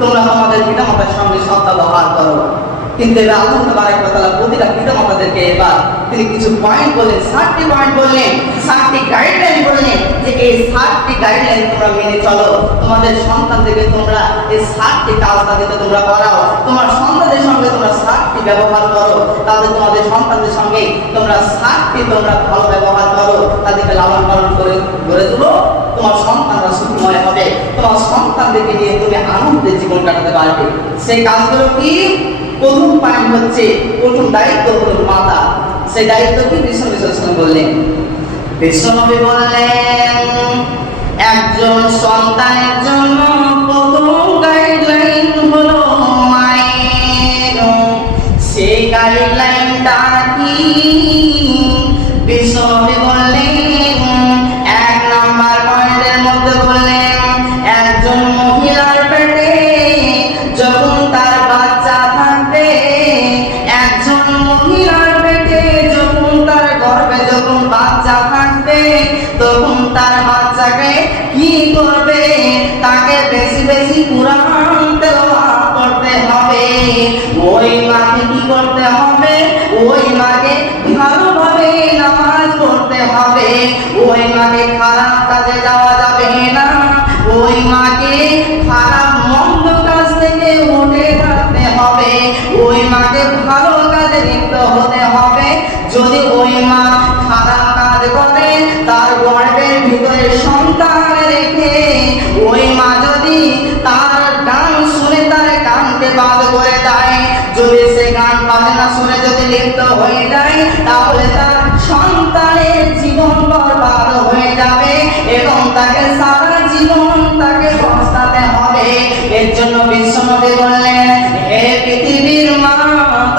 তোমরা তোমাদের পিতামাতার সঙ্গে সদ্ব্যবহার করো। কিন্তু এবার আল্লাহ তাবারক ওয়া তাআলা প্রতিটা পিতামাতাদেরকে এবার তিনি কিছু পয়েন্ট বললেন, 7টি পয়েন্ট বললেন, 7টি গাইডলাইন বললেন যে এই 7টি গাইডলাইন তোমরা মেনে চলো। তোমাদের সন্তানদেরকে তোমরা এই 7টি কাজ তাদেরকে তোমরা করাও। তোমার সন্তানদের সঙ্গে তোমরা 7টি ব্যবহার করো। তোমাদের সন্তানদের সঙ্গে তোমরা 7টি তোমরা ভালো ব্যবহার করো। তাদেরকে লালন পালন করে গড়ে তুলো। তোমার সন্তানরা সুখময় হবে। তোমার সন্তানদেরকে নিয়ে তুমি আনন্দের জীবন কাটাতে পারবে। সেই কাজগুলো কি? প্রথম পয়েন্ট হচ্ছে, প্রথম দায়িত্ব হলো মাতা। সেই দায়িত্ব কি? বিশ্বনবী সাল্লাল্লাহু আলাইহি ওয়াসাল্লাম বললেন। বিশ্বনবী বললেন একজন সন্তানের জন্য প্রথম গাইডলাইন হলো মায়ের। সেই গাইডলাইনটা কি? বিশ্বনবী বললেন, 1 নাম্বার পয়েন্টের মধ্যে বললেন একজন মহিলার পেটে যখন তার বাচ্চা থাকবে, একজন মহিলার পেটে যখন তার গর্ভে যখন বাচ্চা থাকবে, তখন তার বাচ্চাকে কি করবে? তাকে বেশি বেশি কুরআন তেলাওয়াত করতে হবে। ওই মাকে কি করতে হবে? ওই মাকে ভালোভাবে নামাজ পড়তে হবে। ওই মাকে খারাপ কাজে যাওয়া যাবে না। ওই মাকে খারাপ মন্দ কাজ থেকে উঠে থাকতে হবে। ওই মাকে ভালো কাজে লিপ্ত হতে হবে। যদি ওই মা খারাপ কাজ করে, তার গর্ভের ভিতরে সন্তান রেখে ওই মা যদি তার গান শুনে তার কানকে বাদ করে দেয়, যদি সে গান বাজনা শুনে যদি লিপ্ত হয়ে যায়, তাহলে তার সন্তানের জীবন বরবাদ হয়ে যাবে এবং তাকে সারা জীবন তাকে পস্তাতে হবে। এর জন্য বিশ্বনবী বললেন, হে পৃথিবীর মা,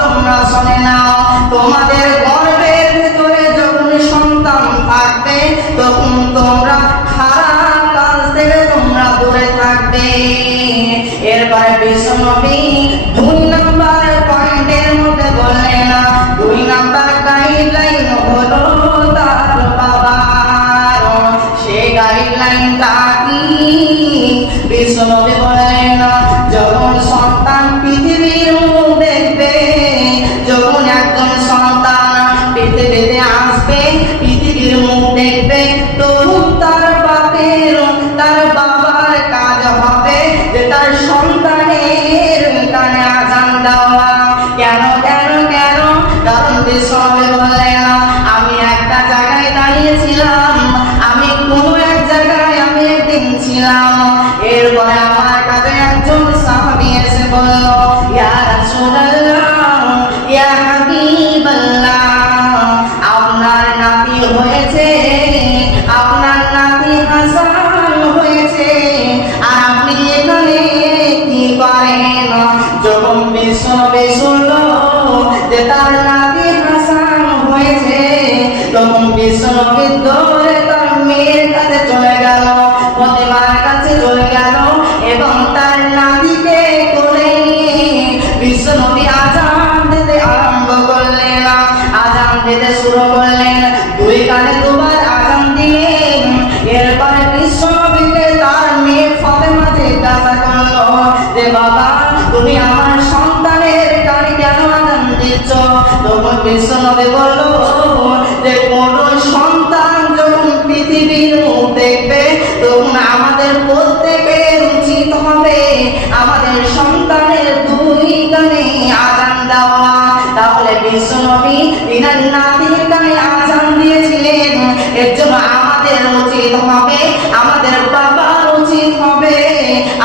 তোমরা শুনে নাও, তোমাদের গর্ভের ভিতরে যখন সন্তান থাকবে, তখন তোমরা খারাপ কাজ থেকে তোমরা দূরে থাকবে। এরপরে বিশ্বনবী 2 নাম্বার পয়েন্টের মধ্যে বললেন, 2 নাম্বার গাইডলাইন হলো তার বাবার। সেই গাইডলাইনটা কি? বিশ্বনবী বললেন, যখন সন্তান পৃথিবীর মুখ দেখবে, যখন একজন সন্তান পৃথিবীতে আসবে, পৃথিবীর মুখ দেখবে, তখন তার বাবার কাজ হবে যে তার সন্তানের কানে আযান দেওয়া। কেন কেন কেন? কারণ বিশ্বনবী বললেন, আমি একটা জায়গায় দাঁড়িয়েছিলাম, আমি কোনো এক জায়গায় আমি একদিন ছিলাম। এরপরে আমার কাছে একজন সাহাবী এসে বলল, ইয়া রাসূলুল্লাহ, ইয়া হাবিবাল্লাহ, আপনার নাতি হয়েছে, আপনার নাতি হাসান হয়েছে, আর আপনি এখানে কি করেন? যখন বিশ্বনবী শুনল যে তার নাতি হাসান হয়েছে, তখন বিশ্বনবী দৌড়ে তার মেয়ের কাছে চলে গেল, ফাতেমার কাছে চলে গেল এবং তার নাতিকে কোলে নিয়ে বিশ্বনবী আযান দিতে আরম্ভ করলেন। আযান দিতে শুরু করলেন, 2 কানে 2 বার আযান দিলেন। এরপরে বিশ্বনবীকে তার মেয়ে ফাতেমা জিজ্ঞাসা করলো যে, বাবা, তুমি আমার সন্তানের কানে কেন আযান দিচ্ছ? তখন বিশ্বনবী বলল যে, কোন সন্তান যখন পৃথিবীর মুখ দেখবে, তখন আমাদের প্রত্যেকের উচিত হবে আমাদের সন্তানের 2 কানে আযান দেওয়া। তাহলে বিশ্বনবী তিনার নাতির কানে আযান দিয়েছিলেন। এর জন্য আমাদের উচিত হবে, আমাদের বাবার উচিত হবে,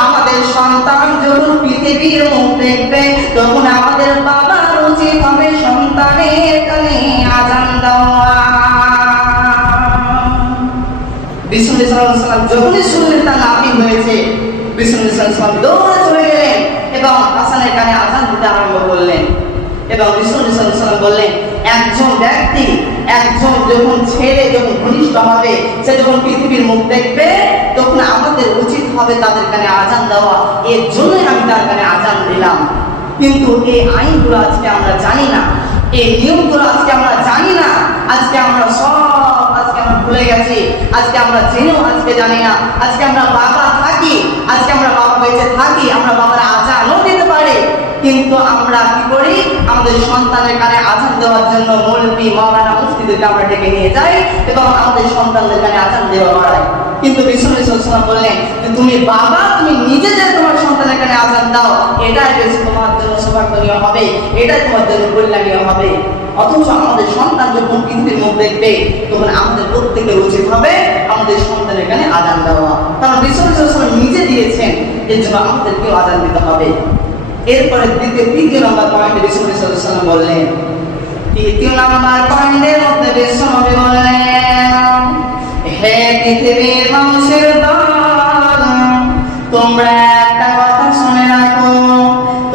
আমাদের সন্তান যখন পৃথিবীর মুখ দেখবে, তখন আমাদের বাবার উচিত হবে সন্তানের কানে আযান দেওয়া। বিশ্বনবী সাল্লাল্লাহু আলাইহি ওয়াসাল্লাম যখনই শুনলেন তার নাতি হয়েছে, বিশ্বনবী সাল্লাল্লাহু আলাইহি ওয়াসাল্লাম দৌড়ে চলে গেলেন এবং হাসানের কানে আযান দিতে আরম্ভ করলেন। এবং বিশ্বনবী সাল্লাল্লাহু আলাইহি ওয়াসাল্লাম বললেন, একজন ব্যক্তি, একজন যখন ছেলে যখন ঘনিষ্ঠ হবে, সে যখন পৃথিবীর মুখ দেখবে, তখন আমাদের উচিত হবে তাদের কানে আযান দেওয়া। এর জন্যই আমি তার কানে আযান দিলাম। কিন্তু এই আইনগুলো আজকে আমরা জানি না, এই নিয়মগুলো আজকে আমরা জানি না। আজকে আমরা ভুলে গেছি, আজকে আমরা জেনেও আজকে জানি না। আজকে আমরা বাবা থাকি, আজকে আমরা বাবা বেঁচে থাকি, আমরা বাবার কিন্তু আমরা কি করি, আমাদের সন্তানের কানে আজান দেওয়ার জন্য মৌলবি মাওলানা মুফতিদেরকে আমরা ডেকে নিয়ে যাই এবং আমাদের সন্তানদের কানে আজান দেওয়া করাই। কিন্তু বিশ্বনবী সাল্লাল্লাহু আলাইহি ওয়াসাল্লাম বললেন যে তুমি বাবা, তুমি নিজে যে তোমার সন্তানের কানে আজান দাও, এটাই বেশি তোমার জন্য সৌভাগ্যনীয় হবে, এটাই তোমার জন্য কল্যাণীয় হবে। অথচ আমাদের সন্তান যখন পৃথিবীর মুখ দেখবে, তখন আমাদের প্রত্যেকের উচিত হবে আমাদের সন্তানের কানে আজান দেওয়া। কারণ বিশ্বনবী সাল্লাল্লাহু আলাইহি ওয়াসাল্লাম নিজে দিয়েছেন, এর জন্য আমাদেরকেও আজান দিতে হবে। এরপরে তৃতীয় নম্বর পয়েন্টে বিশ্বনবী সাল্লাল্লাহু আলাইহি ওয়াসাল্লাম বললেন, তৃতীয় নম্বর পয়েন্টের মধ্যে বিশ্বনবী বললেন, হে পৃথিবীর মানুষের দল, তোমরা একটা কথা শুনে রাখো,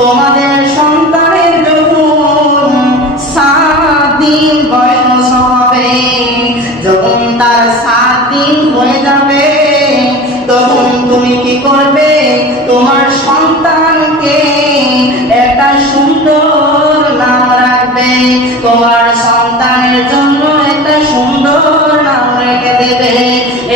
তোমাদের সন্তানের যখন 7 দিন বয়স হবে, যখন তার 7 দিন হয়ে যাবে, তখন তুমি কি করবে, তোমার সন্তানকে একটা সুন্দর নাম রাখবে, তোমার সন্তানের জন্য একটা সুন্দর নাম রেখে দেবে।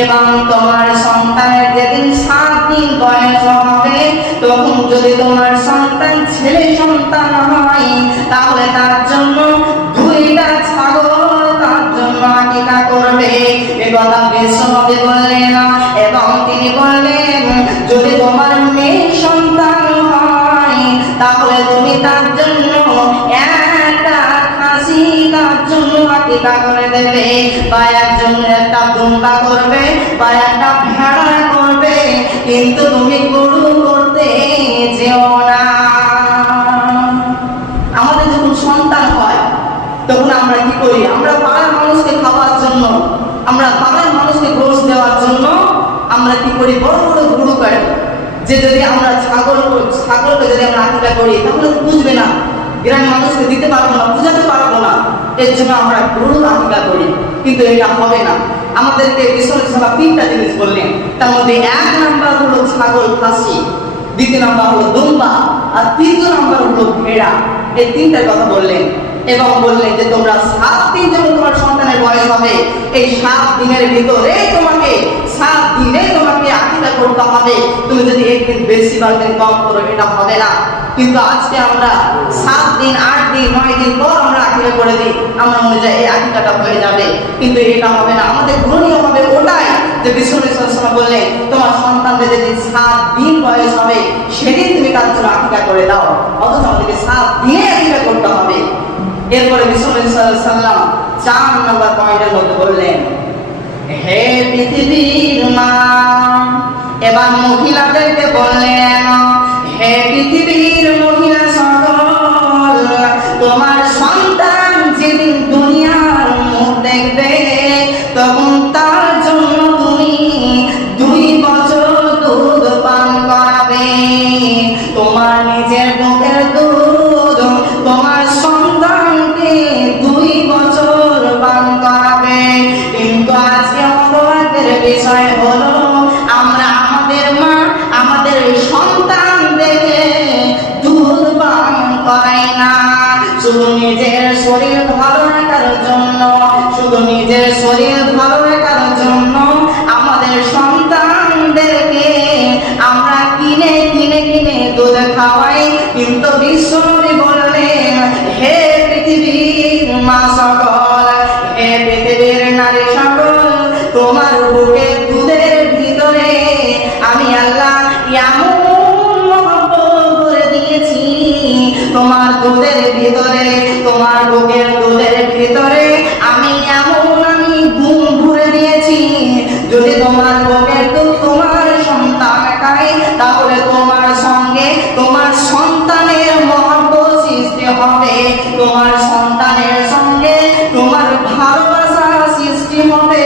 এবং তোমার সন্তানের যেদিন 7 দিন বয়স হবে, তখন যদি তোমার সন্তান ছেলে সন্তান হয়, তাহলে তার জন্য 2টা ছাগল তার জন্য আকিকা করবে। এ কথা বিশ্বনবী বললেন। এবং তিনি বললেন, যদি তোমার মেয়ে সন্তান হয়, তাহলে তুমি তার জন্য একটা খাসি তার জন্য আকিকা করে দেবে, বা একজন একটা দুম্বা করবে, বা একটা ভেড়া করবে, কিন্তু তুমি গরু করতে যেও না। আমাদের যখন সন্তান হয়, তখন আমরা কি করি, আমরা পাড়ার মানুষকে খাওয়ার জন্য, আমরা পাড়ার মানুষকে গোশ দেওয়ার জন্য আমরা কি করি, বড় বড় গরু কাটি। যে যদি আমরা ছাগলকে যদি আমরা আকিকা করি, তাহলে বুঝবে না, গ্রামের মানুষকে দিতে পারবো না, বুঝাতে পারবো না, এর জন্য আমরা গরু আকিকা করি। কিন্তু এটা হবে না। আমাদেরকে বিশ্বনবী সাল্লাল্লাহু আলাইহি ওয়াসাল্লাম 3টা জিনিস বললেন, তার মধ্যে 1 নাম্বার হলো ছাগল খাসি, 2 নাম্বার হলো দুম্বা, আর 3 নাম্বার হলো ভেড়া। এই 3টার কথা বললেন এবং বললেন যে তোমরা 7 দিন যখন তোমার সন্তানের বয়স হবে, এই 7 দিনের ভিতরে তোমাকে 7 দিনে তোমাকে আকিকা করতে হবে। তুমি যদি একদিন বেশি বা একদিন কম করো, এটা হবে না। কিন্তু আজকে আমরা 7 দিন, 8 দিন, 9 দিন পর আমরা আকিকা করে দিই, আমরা মনে যায় এই আকিকাটা হয়ে যাবে, কিন্তু এটা হবে না। আমাদের গ্রহণীয় হবে ওটাই যে বিশ্বনবী সাল্লাল্লাহু আলাইহি ওয়াসাল্লাম বললেন, তোমার সন্তানদের যেদিন 7 দিন বয়স হবে, সেদিন তুমি তার জন্য আকিকা করে দাও। অথচ আমাদেরকে 7 দিনে আকিকা করতে হবে। এরপরে বিশ্বনবী সাল্লাল্লাহু আলাইহি ওয়াসাল্লাম 4 নম্বর পয়েন্টের মধ্যে বললেন, হে পৃথিবীর মা। এবার মহিলাদেরকে বললেন, হে পৃথিবীর মহিলা সকল, তোমার সন্তান যেদিন দুনিয়ার মুখ দেখবে, তখন তার জন্য তুমি 2 বছর দুধ পান করাবে। তোমার নিজের বুকের দুধ তোমার সন্তানকে 2 বছর পান করাবে। কিন্তু আজকে অপরাধের বিষয় হলো, আমরা আমাদের মা, আমাদের সন্তানদেরকে দুধ পান করাই না। শুধু নিজের শরীর ভালো রাখার জন্য, শুধু নিজের শরীর ভালো রাখার জন্য আমাদের সন্তানদেরকে আমরা কিনে কিনে কিনে দুধ খাওয়াই। কিন্তু বিশ্বনবী বললেন, হে পৃথিবীর মা সকল, হে পৃথিবীর নারী সকল, তোমার বুকের দুধের ভিতরে আমি আল্লাহ এমন মহব্বত করে দিয়েছি, তোমার দুধের ভিতরে, তোমার বুকের দুধের ভিতরে আমি গুণ ভরে দিয়েছি। যদি তোমার বুকের দুধ তোমার সন্তান খায়, তাহলে তোমার সঙ্গে তোমার সন্তানের মহব্বত সৃষ্টি হবে, তোমার সন্তানের সঙ্গে তোমার ভালোবাসা সৃষ্টি হবে।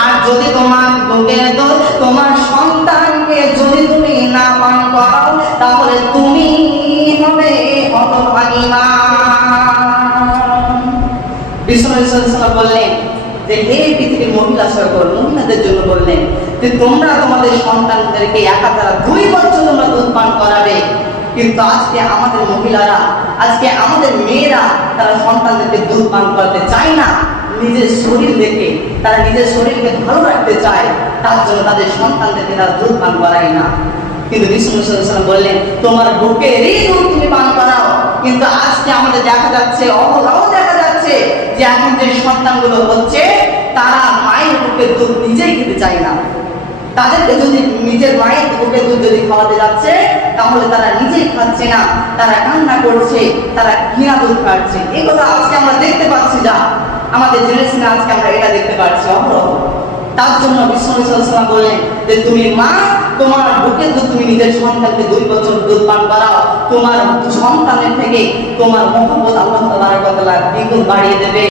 আর যদি তোমার বুকের দুধ তোমার সন্তানকে যদি তুমি না পান করো, তাহলে তুমি হবে হতভাগী মা। বিশ্বনবী সাল্লাল্লাহু আলাইহি ওয়াসাল্লাম বললেন যে হে পৃথিবীর মহিলা সকল, মহিলাদের জন্য বললেন যে তোমরা তোমাদের সন্তানদেরকে একাধারা 2 বছর তোমরা দুধ পান করাবে। কিন্তু আজকে আমাদের মহিলারা, আজকে আমাদের মেয়েরা, তারা সন্তানদেরকে দুধ পান করাতে চায় না। নিজের শরীর দেখে তারা নিজের শরীরকে ভালো রাখতে চায়, তার জন্য তাদের সন্তানদেরকে তারা দুধ পান করায় না। কিন্তু বিশ্বনবী সাল্লাল্লাহু আলাইহি ওয়াসাল্লাম বললেন, তোমার বুকেরই দুধ তুমি পান করাও, কিন্তু আজকে আমাদের দেখা যাচ্ছে, অহরহ দেখা যাচ্ছে যে এখন যে সন্তানগুলো হচ্ছে তারা মায়ের বুকের দুধ নিজেই খেতে চায় না। তাদেরকে যদি নিজের মায়ের বুকের দুধ যদি খাওয়াতে যাচ্ছে তাহলে তারা নিজেই খাচ্ছে না, তারা কান্না করছে, তারা ঘৃণা দুধ খাচ্ছে। এগুলো আজকে আমরা দেখতে পাচ্ছি, যা আমাদের জেনারেশনে আজকে আমরা এটা দেখতে পাচ্ছি অহরহ। তার জন্য বিশ্বনবী সাল্লাল্লাহু আলাইহি ওয়াসাল্লাম বললেন যে তুমি মা, তোমার বুকের দুধ তুমি নিজের সন্তানকে 2 বছর দুধ পান করাও, তোমার সন্তানের থেকে তোমার মহব্বত আল্লাহ তাআলা দ্বিগুণ বাড়িয়ে দেবে।